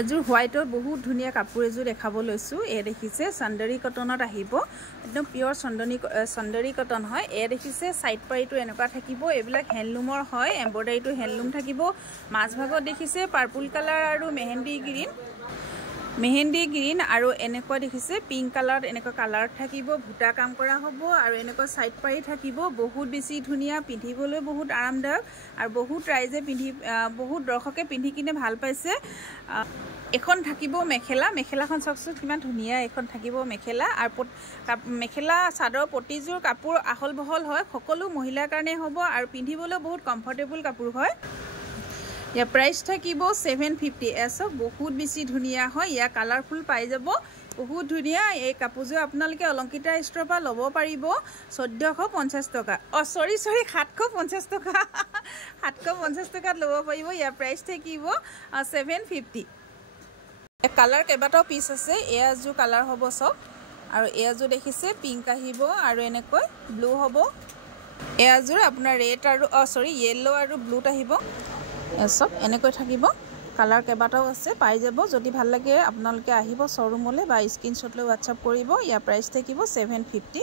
এযোৰ হোৱাইটৰ বহুত ধুনীয়া কাপোৰ এযোৰ দেখাব লৈছো। দেখিছে চন্দৰী কটনত আহিব, একদম পিয়ৰ চন্দৰী কটন হয়। দেখিছে সাইড পাৰিটো এনেকুৱা থাকিব, এইবিলাক হ্যান্ডলুমৰ হয়, এমব্ৰয়ডাৰীটো হ্যান্ডলুম থাকিব। মাছ ভাগত দেখিছে পাৰ্পল কালাৰ আৰু মেহেন্দি গ্ৰীন আৰু এনেকুৱা দেখিছে পিংক কালাৰ, এনেকুৱা কালাৰ থাকিব, ভুটা কাম কৰা হ'ব আৰু এনেকুৱা সাইড পাৰি থাকিব। বহুত বেছি ধুনীয়া, পিন্ধিবলৈ বহুত আৰামদায়ক আৰু বহুত ৰাইজে বহুত দৰ্শকে পিন্ধি কিনে ভাল পাইছে। এখন থাকিব মেখেলাখন চাওকচোন কিমান ধুনীয়া এখন থাকিব মেখেলা। আৰু মেখেলা চাদৰ প্ৰতিযোৰ কাপোৰ আহল বহল হয়, সকলো মহিলাৰ কাৰণে হ'ব আৰু পিন্ধিবলৈ বহুত কমফৰ্টেবল কাপোৰ হয়। ইয়াৰ প্ৰাইস থাকিব 750। এচক বহুত বেছি ধুনীয়া হয়, ইয়াৰ কালাৰফুল পাই যাব, বহুত ধুনীয়া। এই কাপোৰযোৰ আপোনালোকে অলংকিতা ষ্টৰৰ পৰা ল'ব পাৰিব 1450 টকা। সৰি 750 টকা 750 টকাত ল'ব পাৰিব। ইয়াৰ প্ৰাইস থাকিব 750। কালাৰ কেইবাটাও পিস আছে, এয়াযোৰ কালাৰ হ'ব চব। আৰু এয়াযোৰ দেখিছে পিংক আহিব আৰু এনেকৈ ব্লু হ'ব। এয়াযোৰ আপোনাৰ ৰেড আৰু য়েলো আৰু ব্লুত আহিব। চব এনেকৈ থাকিব, কালাৰ কেইবাটাও আছে, পাই যাব। যদি ভাল লাগে আপোনালোকে আহিব শ্বৰুমলৈ বা স্ক্ৰীনশ্বট লৈ হোৱাটছআপ কৰিব। ইয়াৰ প্ৰাইস থাকিব 750।